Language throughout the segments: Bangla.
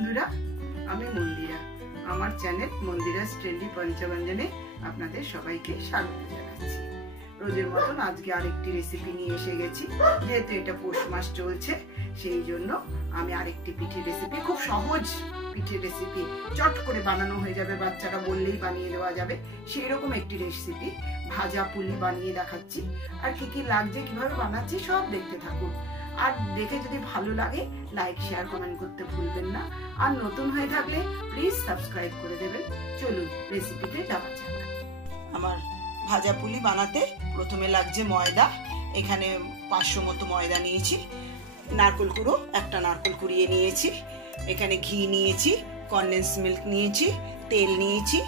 বন্ধুরা, আমি মন্দিরা। আমার চ্যানেল মন্দিরাস ট্রেন্ডি পঞ্চব্যঞ্জনে আপনাদের সবাইকে স্বাগত জানাচ্ছি। রোজের মতন আজকে আরেকটি রেসিপি নিয়ে এসে গেছি। যেহেতু এটা পৌষ মাস চলছে, সেই জন্য আমি আরেকটি পিঠের রেসিপি, খুব সহজ পিঠের রেসিপি, চট করে বানানো হয়ে যাবে, বাচ্চারা বললেই বানিয়ে দেওয়া যাবে, সেই রকম একটি রেসিপি ভাজা পুলি বানিয়ে দেখাচ্ছি। আর কি কি লাগছে, কিভাবে বানাচ্ছি সব দেখতে থাকুন। আর দেখে যদি ভালো লাগে লাইক শেয়ার কমেন্ট করতে ভুলবেন না। আর নতুন হয়ে থাকলে প্লিজ সাবস্ক্রাইব করে দেবেন। চলুন রেসিপিতে যাওয়া যাক। আমার ভাজা পুলি বানাতে প্রথমে লাগছে ময়দা। এখানে 500 মতো ময়দা নিয়েছি। নারকেল কুড়ো, একটা নারকেল কুড়িয়ে নিয়েছি। এখানে ঘি নিয়েছি, কনডেন্স মিল্ক নিয়েছি, তেল নিয়েছি,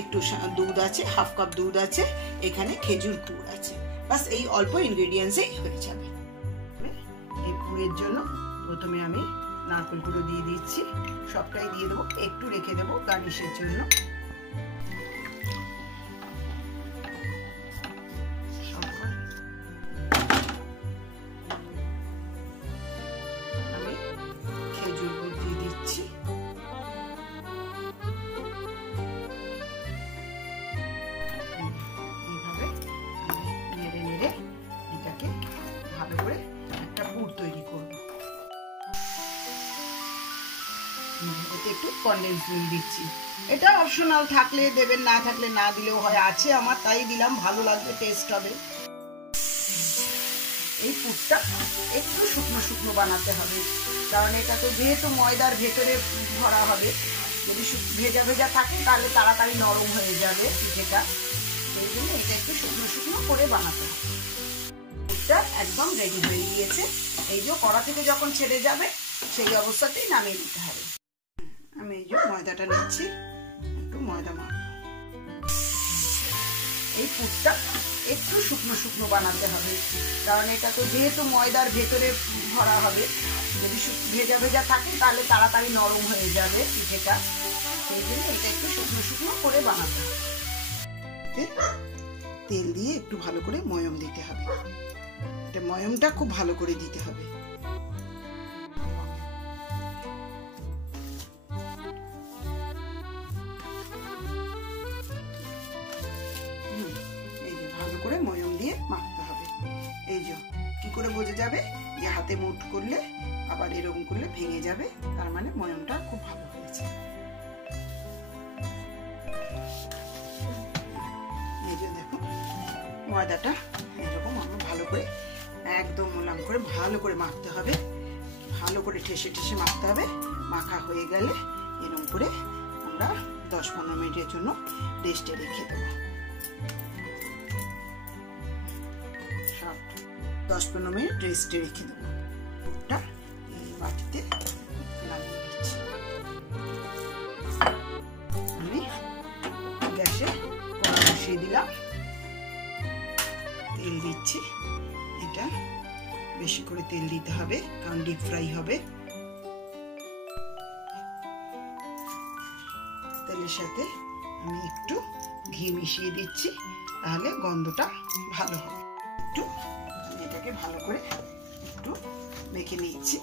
একটু দুধ আছে, হাফ কাপ দুধ আছে, এখানে খেজুর গুড় আছে। বাস এই অল্প ইনগ্রেডিয়েন্টসেই হয়ে যাবে। এই পুরের জন্য প্রথমে আমি নারকেল কুড়ো দিয়ে দিচ্ছি, সবটাই দিয়ে দেবো, একটু রেখে দেবো গার্নিশের জন্য। আমি খেজুর গুড় দিয়ে দিচ্ছি। এইভাবে নেড়ে নেড়ে এটাকে ভালো করে একটা পুর তৈরি করব। এতে একটু কনডেন্স মিল্ক দিচ্ছি। এটা অপশনাল, থাকলে দেবেন, না থাকলে না দিলেও হয়। আছে আমার, তাই দিলাম, ভালো লাগবে, টেস্ট হবে। এই পুরটা একটু শুকনো শুকনো বানাতে হবে, কারণ এটা তো যেহেতু ময়দার ভেতরে ভরা হবে, যদি ভেজা ভেজা থাকে তাহলে তাড়াতাড়ি নরম হয়ে যাবে পিঠেটা। সেই জন্য এটা একটু শুকনো শুকনো করে বানাতে হবে। পুরটা একদম রেডি হয়ে গিয়েছে। এই যে কড়া থেকে যখন ছেড়ে যাবে সেই অবস্থাতেই নামিয়ে দিতে হবে। আমি এই যে ময়দাটা নিচ্ছি, একটু ময়দা মাখবো। এই পুরটা একটু শুকনো শুকনো বানাতে হবে, কারণ এটা তো যেহেতু ময়দার ভেতরে ভরা হবে, যদি ভেজা ভেজা থাকে তাহলে তাড়াতাড়ি নরম হয়ে যাবে পিঠেটা। সেই জন্য এটা একটু শুকনো শুকনো করে বানাতে হবে। তেল দিয়ে একটু ভালো করে ময়ম দিতে হবে। এটা ময়মটা খুব ভালো করে দিতে হবে। ভালো করে ময়ম দিয়ে মাখতে হবে। এই যে কি করে বোঝা যাবে যে হাতে মুঠ করলে আবার এরকম করলে ভেঙে যাবে, তার মানে ময়মটা খুব ভালো হয়েছে। এই যে দেখো ময়দাটা এরকম আমরা ভালো করে একদম মোলাম করে ভালো করে মাখতে হবে, ভালো করে ঠেসে ঠেসে মাখতে হবে। মাখা হয়ে গেলে এরকম করে আমরা 10-15 মিনিটের জন্য রেস্টে রেখে দেবো। 10-15 মিনিট রেস্টে রেখে দেবো। পুরটা এই বাটিতে নামিয়ে দিচ্ছি। আমি গ্যাসে কড়া বসিয়ে দিলাম, তেল দিচ্ছি। এটা বেশি করে তেল দিতে হবে, কারণ ডিপ ফ্রাই হবে। তেলের সাথে আমি একটু ঘি মিশিয়ে দিচ্ছি, তাহলে গন্ধটা ভালো হবে। একটু এটাকে ভালো করে একটু মেখে নিচ্ছি।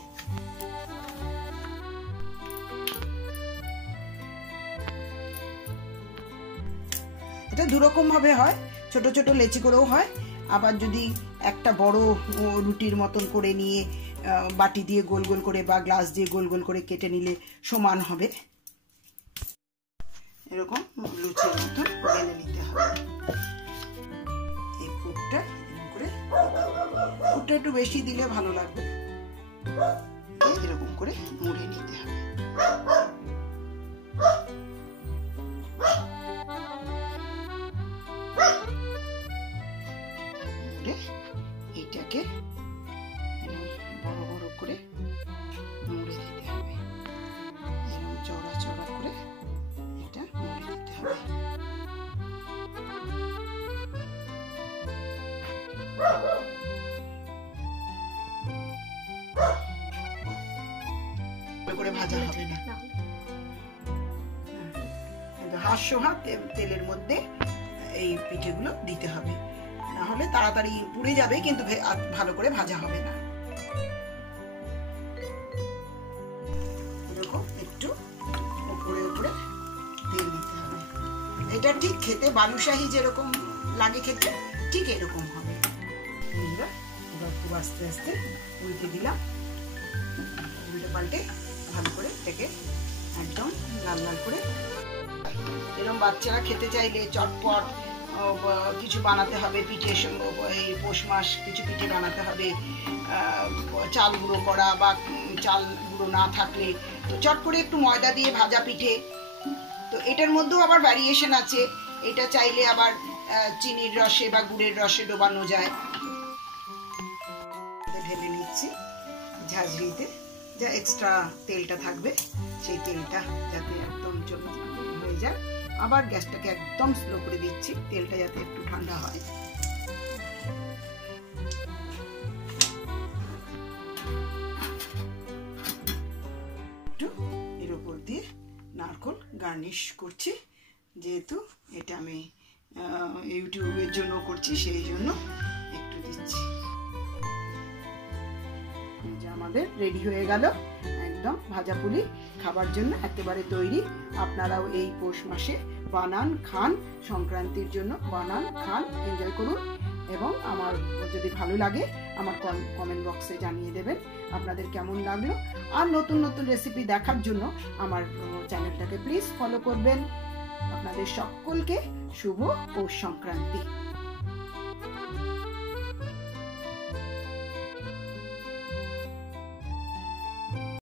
এটা দুরকম ভাবে হয়, ছোট ছোট লেচি করেও হয়, আবার যদি একটা বড় রুটির মতন করে নিয়ে বাটি দিয়ে গোল গোল করে বা গ্লাস দিয়ে গোল গোল করে কেটে নিলে সমান হবে। এরকম লুচির মতন বেলে নিতে হবে। এই পুরটা পুরটা একটু বেশি দিলে ভালো লাগবে। এরকম করে মুড়ে নিতে হবে। এইটাকে বড় বড় করে মুড়ে দিতে হবে। এরকম চড়া চড়া করে এটা মুড়ে দিতে হবে। করে ভাজা হবে না, হাঁসো হাত তেলের মধ্যে এই পিঠেগুলো দিতে হবে, না হলে তাড়াতাড়ি পুড়ে যাবে, কিন্তু ভালো করে ভাজা হবে না। দেখো একটু উপরে উপরে তেল দিতে হবে। এটা ঠিক খেতে বালুশাহী যেরকম লাগে খেতে ঠিক এরকম হবে। এবার খুব আস্তে আস্তে উল্টে দিলাম, উল্টে পাল্টে ভালো করে এটাকে একদম লাল লাল করে। এরকম বাচ্চারা খেতে চাইলে চটপট কিছু বানাতে হবে, পিঠে এই পৌষ মাস কিছু পিঠে বানাতে হবে, চাল গুঁড়ো করা বা চাল গুঁড়ো না থাকলে তো চট করে একটু ময়দা দিয়ে ভাজা পিঠে। তো এটার মধ্যেও আবার ভ্যারিয়েশন আছে, এটা চাইলে আবার চিনির রসে বা গুড়ের রসে ডোবানো যায়। ঢেলে নিচ্ছি ঝাঁঝরিতে, যা এক্সট্রা তেলটা থাকবে সেই তেলটা যাতে একদম হয়ে যায়। আবার গ্যাসটাকে একদম স্লো করে দিচ্ছি, তেলটা যাতে একটু ঠান্ডা হয়। একটু এর উপর দিয়ে নারকেল গার্নিশ করছি, যেহেতু এটা আমি ইউটিউবের জন্য করছি সেই জন্য একটু দিচ্ছি। আমাদের রেডি হয়ে গেল একদম ভাজা পুলি, খাবার জন্য একেবারে তৈরি। আপনারাও এই পৌষ মাসে বানান খান, সংক্রান্তির জন্য বানান খান, এনজয় করুন। এবং আমার যদি ভালো লাগে আমার কমেন্ট বক্সে জানিয়ে দেবেন আপনাদের কেমন লাগলো। আর নতুন নতুন রেসিপি দেখার জন্য আমার চ্যানেলটাকে প্লিজ ফলো করবেন। আপনাদের সকলকে শুভ পৌষ সংক্রান্তি।